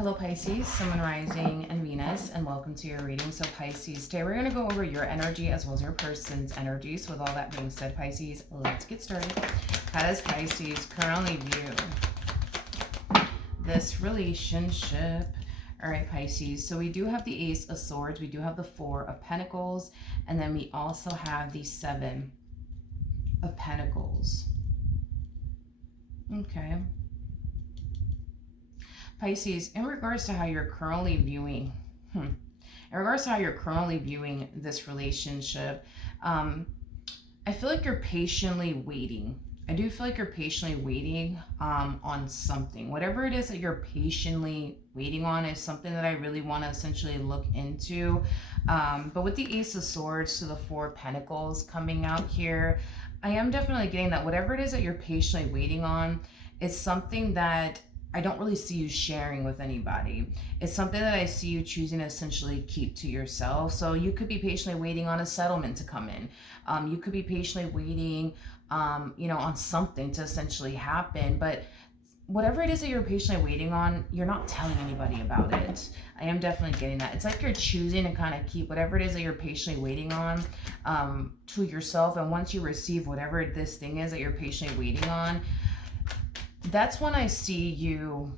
Hello Pisces, Sun, Moon, Rising, and Venus, and welcome to your reading. So Pisces, today we're going to go over your energy as well as your person's energy. So with all that being said, Pisces, let's get started. How does Pisces currently view this relationship? All right, Pisces, so we do have the Ace of Swords, we do have the Four of Pentacles, and then we also have the Seven of Pentacles. Okay. Pisces, in regards to how you're currently viewing, in regards to how you're currently viewing this relationship, I feel like you're patiently waiting. I do feel like you're patiently waiting on something. Whatever it is that you're patiently waiting on is something that I really want to essentially look into. But with the Ace of Swords to the Four of Pentacles coming out here, I am definitely getting that whatever it is that you're patiently waiting on, it's something that I don't really see you sharing with anybody. It's something that I see you choosing to essentially keep to yourself. So you could be patiently waiting on a settlement to come in. You could be patiently waiting, on something to essentially happen. But whatever it is that you're patiently waiting on, you're not telling anybody about it. I am definitely getting that. It's like you're choosing to kind of keep whatever it is that you're patiently waiting on to yourself. And once you receive whatever this thing is that you're patiently waiting on, that's when I see you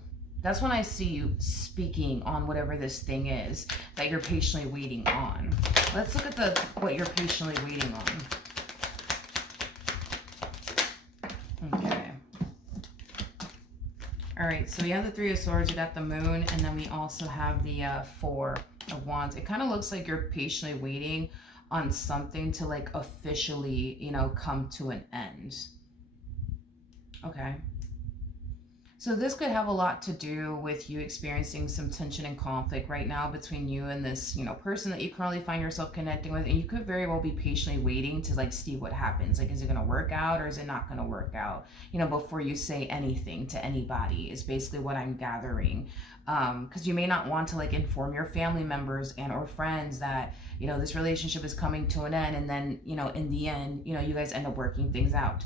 speaking on whatever this thing is that you're patiently waiting on. Let's look at what you're patiently waiting on. Okay. All right, so we have the Three of Swords, we got the Moon, and then we also have the Four of Wands. It kind of looks like you're patiently waiting on something to like officially, come to an end. Okay. So this could have a lot to do with you experiencing some tension and conflict right now between you and this, person that you currently find yourself connecting with. And you could very well be patiently waiting to like see what happens. Like, is it going to work out or is it not going to work out? Before you say anything to anybody is basically what I'm gathering. Because you may not want to like inform your family members and or friends that, this relationship is coming to an end. And then, in the end, you guys end up working things out.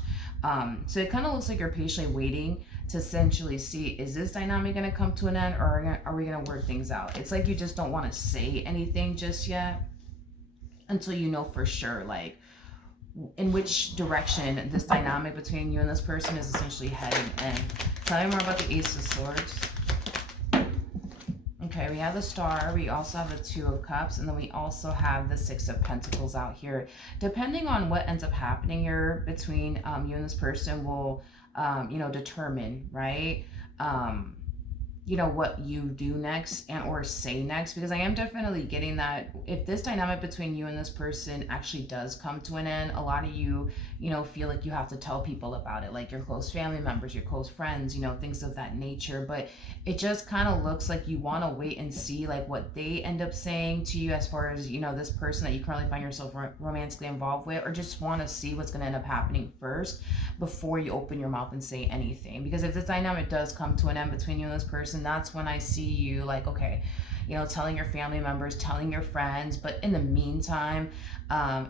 So it kind of looks like you're patiently waiting to essentially see, is this dynamic going to come to an end or are we going to work things out? It's like you just don't want to say anything just yet until you know for sure, like, in which direction this dynamic between you and this person is essentially heading in. Tell me more about the Ace of Swords. Okay, we have the Star, we also have the Two of Cups, and then we also have the Six of Pentacles out here. Depending on what ends up happening here between you and this person will determine, right? What you do next and or say next, because I am definitely getting that if this dynamic between you and this person actually does come to an end, a lot of you, feel like you have to tell people about it, like your close family members, your close friends, things of that nature. But it just kind of looks like you want to wait and see like what they end up saying to you as far as, this person that you currently find yourself romantically involved with, or just want to see what's going to end up happening first before you open your mouth and say anything. Because if this dynamic does come to an end between you and this person, that's when I see you like, okay, telling your family members, telling your friends. But in the meantime,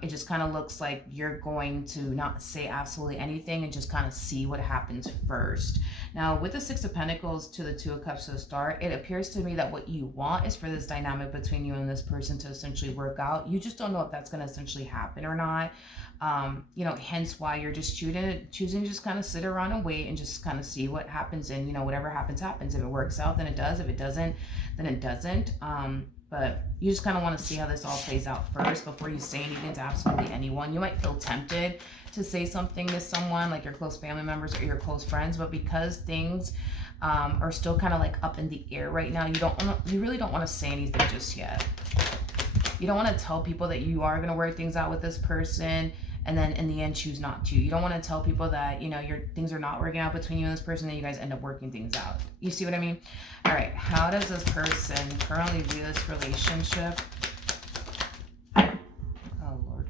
it just kind of looks like you're going to not say absolutely anything and just kind of see what happens first. Now, with the Six of Pentacles to the Two of Cups to the Star, it appears to me that what you want is for this dynamic between you and this person to essentially work out. You just don't know if that's going to essentially happen or not. Hence why you're just choosing to just kind of sit around and wait and just kind of see what happens. And, whatever happens. If it works out, then it does. If it doesn't, then it doesn't. But you just kind of want to see how this all plays out first before you say anything to absolutely anyone. You might feel tempted to say something to someone like your close family members or your close friends, but because things are still kind of like up in the air right now, you really don't want to say anything just yet. You don't want to tell people that you are going to work things out with this person and then in the end choose not to. You don't want to tell people that, your things are not working out between you and this person and you guys end up working things out. You see what I mean? All right, how does this person currently view this relationship? Oh, Lord.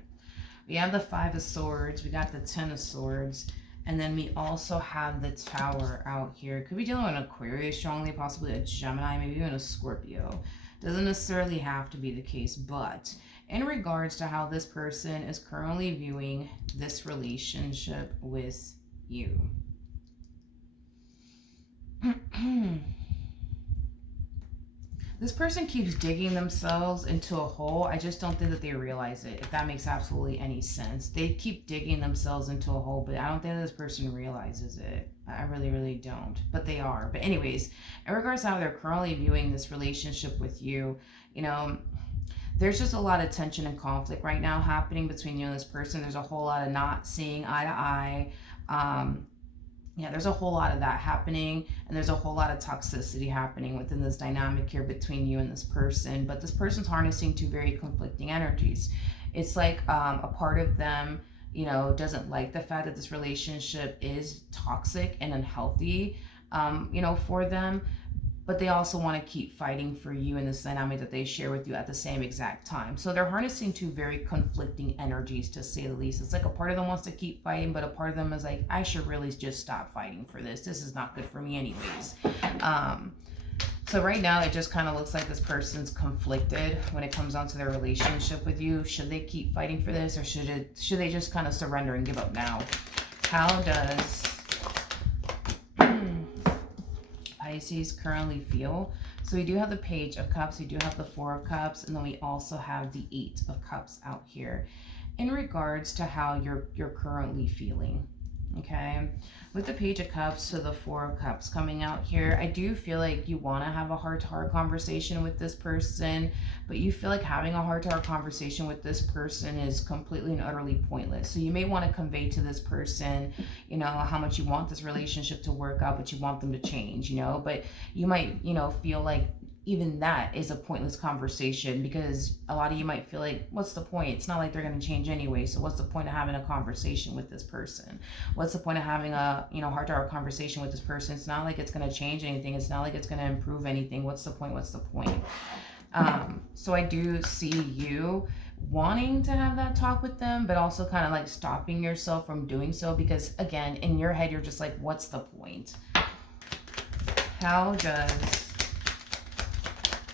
We have the Five of Swords, we got the Ten of Swords, and then we also have the Tower out here. Could be dealing with an Aquarius strongly, possibly a Gemini, maybe even a Scorpio. Doesn't necessarily have to be the case, but in regards to how this person is currently viewing this relationship with you. This person keeps digging themselves into a hole. I just don't think that they realize it, if that makes absolutely any sense. They keep digging themselves into a hole, but I don't think that this person realizes it. I really, really don't. But they are. But, anyways, in regards to how they're currently viewing this relationship with you, you know, there's just a lot of tension and conflict right now happening between you and this person. There's a whole lot of not seeing eye to eye. Yeah, there's a whole lot of that happening, and there's a whole lot of toxicity happening within this dynamic here between you and this person. But this person's harnessing two very conflicting energies. It's like a part of them, doesn't like the fact that this relationship is toxic and unhealthy, for them, but they also want to keep fighting for you and this dynamic that they share with you at the same exact time. So they're harnessing two very conflicting energies, to say the least. It's like a part of them wants to keep fighting, but a part of them is like, I should really just stop fighting for this. This is not good for me anyways. So right now it just kind of looks like this person's conflicted when it comes down to their relationship with you. Should they keep fighting for this, or should they just kind of surrender and give up now? How does Pisces currently feel? So we do have the Page of Cups, we do have the Four of Cups, and then we also have the Eight of Cups out here in regards to how you're currently feeling. Okay, with the Page of Cups to the Four of Cups coming out here, I do feel like you want to have a heart-to-heart conversation with this person, but you feel like having a heart-to-heart conversation with this person is completely and utterly pointless. So you may want to convey to this person, how much you want this relationship to work out, but you want them to change, but you might, feel like even that is a pointless conversation, because a lot of you might feel like, what's the point? It's not like they're going to change anyway. So what's the point of having a conversation with this person? What's the point of having a, heart-to-heart conversation with this person? It's not like it's going to change anything. It's not like it's going to improve anything. What's the point? What's the point? So I do see you wanting to have that talk with them, but also kind of like stopping yourself from doing so, because again, in your head, you're just like, what's the point? How does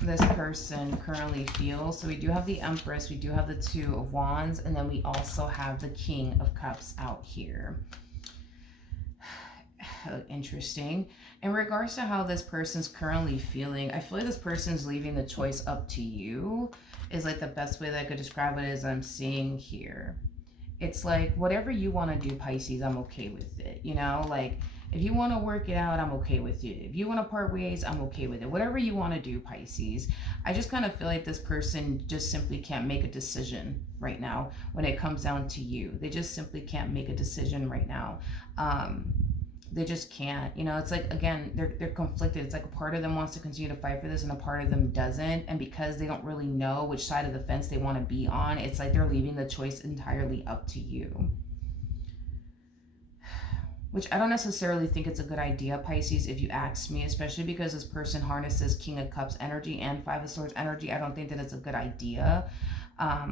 this person currently feels? So we do have the Empress, we do have the Two of Wands, and then we also have the King of Cups out here. Interesting. In regards to how this person's currently feeling, I feel like this person's leaving the choice up to you, is like the best way that I could describe it, as I'm seeing here. It's like, whatever you want to do, Pisces, I'm okay with it. Like, if you want to work it out, I'm okay with it. If you want to part ways, I'm okay with it. Whatever you want to do, Pisces. I just kind of feel like this person just simply can't make a decision right now when it comes down to you. They just simply can't make a decision right now. They just can't. It's like, again, they're conflicted. It's like a part of them wants to continue to fight for this and a part of them doesn't. And because they don't really know which side of the fence they want to be on, it's like they're leaving the choice entirely up to you. Which I don't necessarily think it's a good idea, Pisces, if you ask me, especially because this person harnesses King of Cups energy and Five of Swords energy. I don't think that it's a good idea. I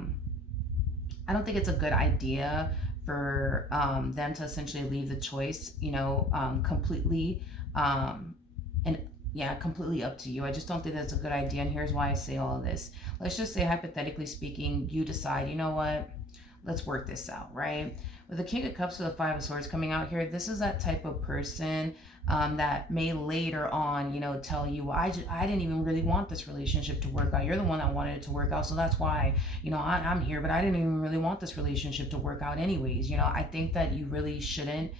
don't think it's a good idea for them to essentially leave the choice, completely, completely up to you. I just don't think that's a good idea, and here's why I say all of this. Let's just say, hypothetically speaking, you decide, you know what, let's work this out, right? With the King of Cups with the Five of Swords coming out here, this is that type of person that may later on, tell you, I didn't even really want this relationship to work out. You're the one that wanted it to work out. So that's why, I'm here, but I didn't even really want this relationship to work out anyways. I think that you really shouldn't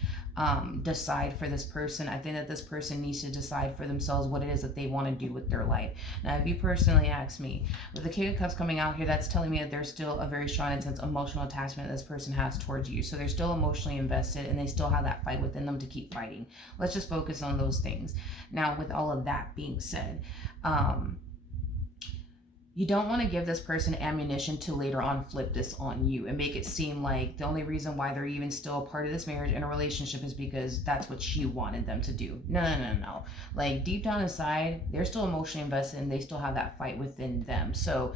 decide for this person. I think that this person needs to decide for themselves what it is that they want to do with their life. Now, if you personally ask me, with the King of Cups coming out here, that's telling me that there's still a very strong, intense emotional attachment that this person has towards you. So they're still emotionally invested, and they still have that fight within them to keep fighting. Let's just focus on those things. Now, with all of that being said, you don't want to give this person ammunition to later on flip this on you and make it seem like the only reason why they're even still a part of this marriage and a relationship is because that's what you wanted them to do. No. Like, deep down inside, they're still emotionally invested and they still have that fight within them. So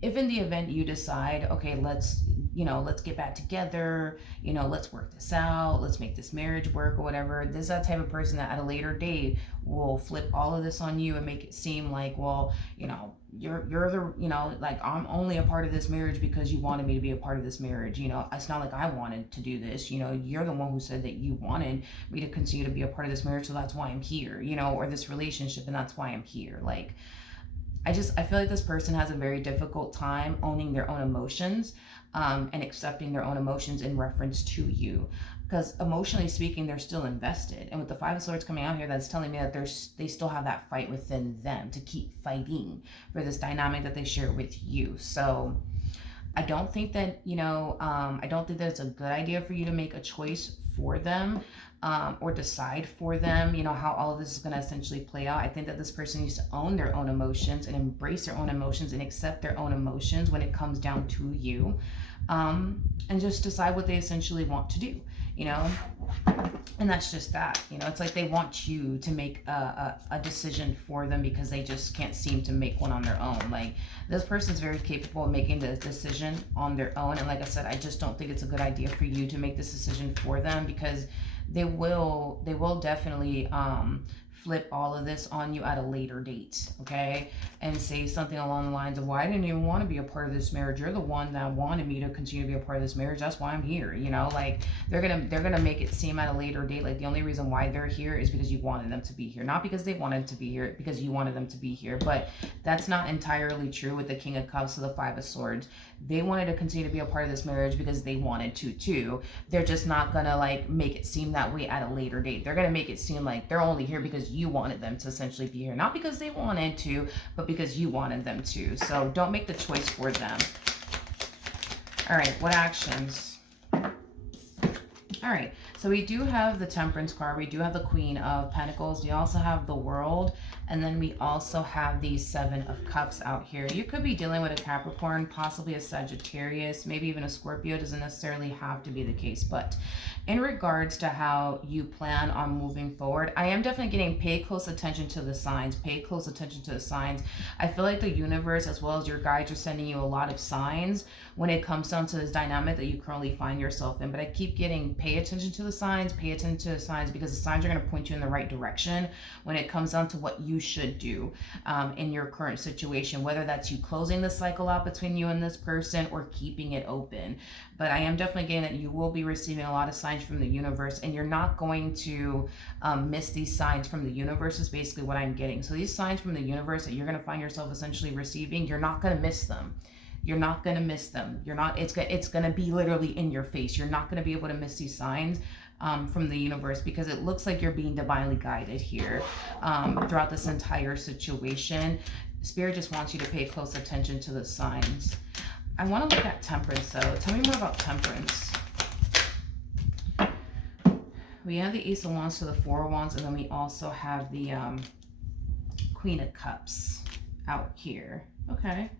if in the event you decide, okay, let's get back together, let's work this out, let's make this marriage work or whatever, this is that type of person that at a later date will flip all of this on you and make it seem like, well, you're the, like, I'm only a part of this marriage because you wanted me to be a part of this marriage. It's not like I wanted to do this. You're the one who said that you wanted me to continue to be a part of this marriage, so that's why I'm here, or this relationship, and that's why I'm here. Like, I feel like this person has a very difficult time owning their own emotions, and accepting their own emotions in reference to you, because emotionally speaking, they're still invested. And with the Five of Swords coming out here, that's telling me that they still have that fight within them to keep fighting for this dynamic that they share with you. So I don't think that, I don't think that it's a good idea for you to make a choice for them, or decide for them, how all of this is going to essentially play out. I think that this person needs to own their own emotions and embrace their own emotions and accept their own emotions when it comes down to you, and just decide what they essentially want to do, you know? And that's just that, it's like they want you to make a decision for them because they just can't seem to make one on their own. Like, this person's very capable of making the decision on their own. And like I said, I just don't think it's a good idea for you to make this decision for them, because they will definitely flip all of this on you at a later date, okay? And say something along the lines of, well, I didn't even want to be a part of this marriage. You're the one that wanted me to continue to be a part of this marriage. That's why I'm here, like they're gonna make it seem at a later date like the only reason why they're here is because you wanted them to be here, not because they wanted to be here, because you wanted them to be here. But that's not entirely true with the King of Cups to the Five of Swords. They wanted to continue to be a part of this marriage because they wanted to too. They're just not gonna like make it seem that way at a later date. They're gonna make it seem like they're only here because you wanted them to essentially be here, not because they wanted to, but because you wanted them to. So don't make the choice for them. All right, what actions? All right, so we do have the Temperance card. We do have the Queen of Pentacles. We also have the World. And then we also have the Seven of Cups out here. You could be dealing with a Capricorn, possibly a Sagittarius, maybe even a Scorpio. It doesn't necessarily have to be the case. But in regards to how you plan on moving forward, I am definitely getting pay close attention to the signs. Pay close attention to the signs. I feel like the universe, as well as your guides, are sending you a lot of signs when it comes down to this dynamic that you currently find yourself in. But I keep getting pay attention to the signs, pay attention to the signs, because the signs are going to point you in the right direction when it comes down to what you should do in your current situation, whether that's you closing the cycle out between you and this person or keeping it open. But I am definitely getting that you will be receiving a lot of signs from the universe, and you're not going to miss these signs from the universe is basically what I'm getting. So these signs from the universe that you're going to find yourself essentially receiving, you're not going to miss them. You're not going to miss them. It's going to be literally in your face. You're not going to be able to miss these signs from the universe, because it looks like you're being divinely guided here throughout this entire situation. Spirit just wants you to pay close attention to the signs. I want to look at Temperance though. Tell me more about Temperance. We have the Ace of Wands to the Four of Wands, and then we also have the Queen of Cups out here. Okay.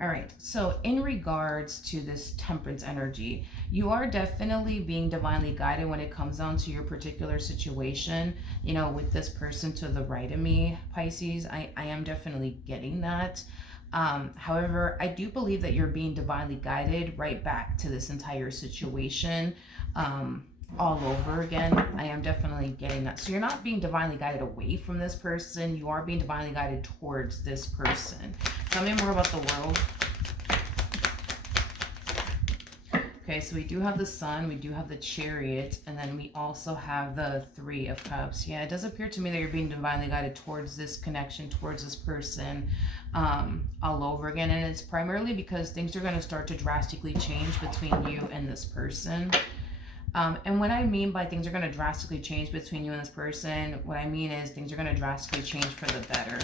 All right, so in regards to this Temperance energy, you are definitely being divinely guided when it comes down to your particular situation. With this person to the right of me, Pisces, I am definitely getting that. However, I do believe that you're being divinely guided right back to this entire situation. All over again. I am definitely getting that. So you're not being divinely guided away from this person. You are being divinely guided towards this person. Tell me more about the World. Okay, so we do have the Sun, we do have the Chariot, and then we also have the Three of Cups. Yeah, it does appear to me that you're being divinely guided towards this connection, towards this person, all over again. And it's primarily because things are going to start to drastically change between you and this person. And what I mean by things are going to drastically change between you and this person, what I mean is things are going to drastically change for the better.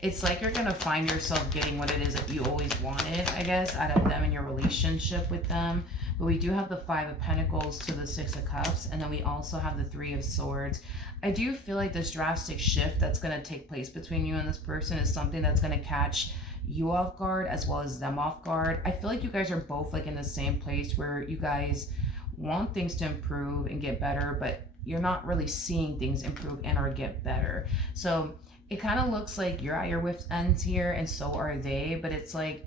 It's like you're going to find yourself getting what it is that you always wanted, I guess, out of them and your relationship with them. But we do have the Five of Pentacles to the Six of Cups, and then we also have the Three of Swords. I do feel like this drastic shift that's going to take place between you and this person is something that's going to catch you off guard as well as them off guard. I feel like you guys are both like in the same place where you guys want things to improve and get better, but you're not really seeing things improve and or get better. So it kind of looks like you're at your wit's ends here, and so are they. But it's like,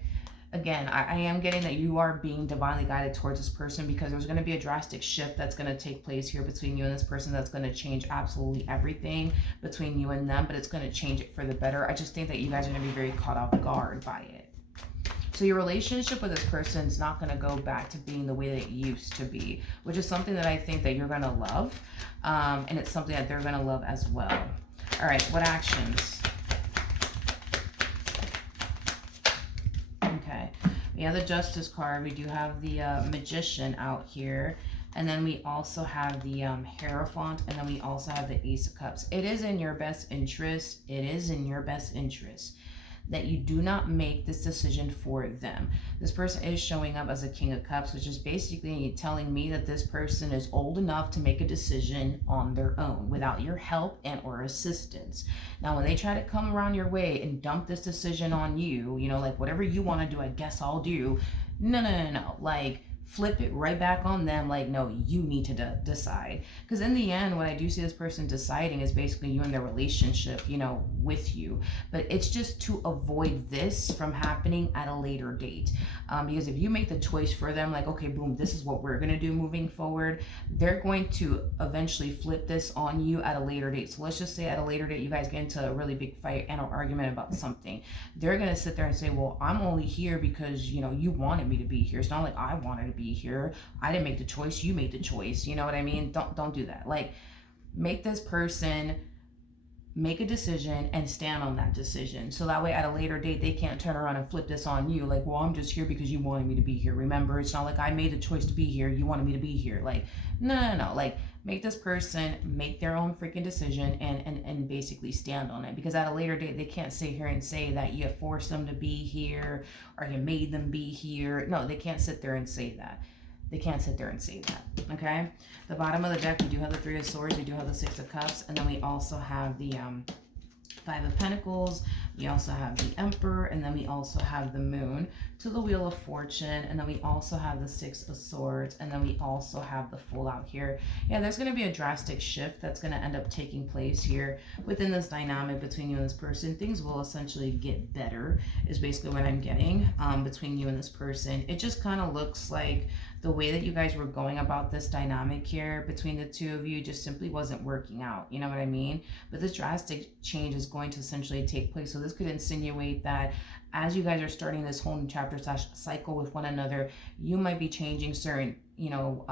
again, I am getting that you are being divinely guided towards this person, because there's going to be a drastic shift that's going to take place here between you and this person that's going to change absolutely everything between you and them, but it's going to change it for the better. I just think that you guys are going to be very caught off guard by it. So your relationship with this person is not going to go back to being the way that it used to be, which is something that I think that you're going to love, and it's something that they're going to love as well. All right, what actions? Okay, we have the Justice card. We do have the Magician out here. And then we also have the Hierophant. And then we also have the Ace of Cups. It is in your best interest. It is in your best interest that you do not make this decision for them. This person is showing up as a King of Cups, which is basically telling me that this person is old enough to make a decision on their own without your help and or assistance. Now, when they try to come around your way and dump this decision on you, you know, like whatever you want to do, I guess I'll do. No. Like, flip it right back on them. Like, no, you need to decide. Because in the end, what I do see this person deciding is basically you and their relationship, you know, with you. But it's just to avoid this from happening at a later date. Because if you make the choice for them, like, okay, boom, this is what we're going to do moving forward, they're going to eventually flip this on you at a later date. So let's just say at a later date, you guys get into a really big fight and an argument about something. They're going to sit there and say, well, I'm only here because, you know, you wanted me to be here. It's not like I wanted to be here. I didn't make the choice. You made the choice. You know what I mean? Don't do that. Like, make this person make a decision and stand on that decision. So that way at a later date, they can't turn around and flip this on you. Like, well, I'm just here because you wanted me to be here. Remember, it's not like I made a choice to be here. You wanted me to be here. Like, no. Like, make this person make their own freaking decision and basically stand on it. Because at a later date, they can't sit here and say that you forced them to be here or you made them be here. No, they can't sit there and say that. They can't sit there and say that, okay? The bottom of the deck, we do have the Three of Swords, we do have the Six of Cups, and then we also have the Five of Pentacles, we also have the Emperor, and then we also have the Moon to the Wheel of Fortune, and then we also have the Six of Swords, and then we also have the Fool out here. Yeah, there's going to be a drastic shift that's going to end up taking place here within this dynamic between you and this person. Things will essentially get better is basically what I'm getting between you and this person. It just kind of looks like the way that you guys were going about this dynamic here between the two of you just simply wasn't working out. You know what I mean? But this drastic change is going to essentially take place. So this could insinuate that as you guys are starting this whole new chapter / cycle with one another, you might be changing certain, you know,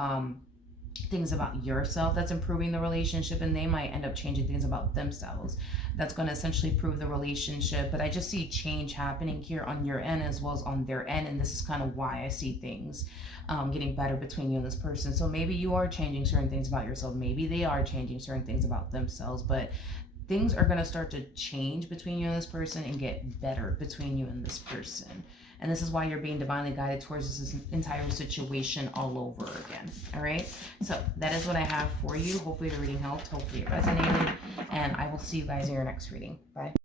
things about yourself that's improving the relationship, and they might end up changing things about themselves that's going to essentially improve the relationship. But I just see change happening here on your end as well as on their end, and this is kind of why I see things getting better between you and this person. So maybe you are changing certain things about yourself, maybe they are changing certain things about themselves, but things are going to start to change between you and this person and get better between you and this person. And this is why you're being divinely guided towards this entire situation all over again. All right. So that is what I have for you. Hopefully the reading helped. Hopefully it resonated. And I will see you guys in your next reading. Bye.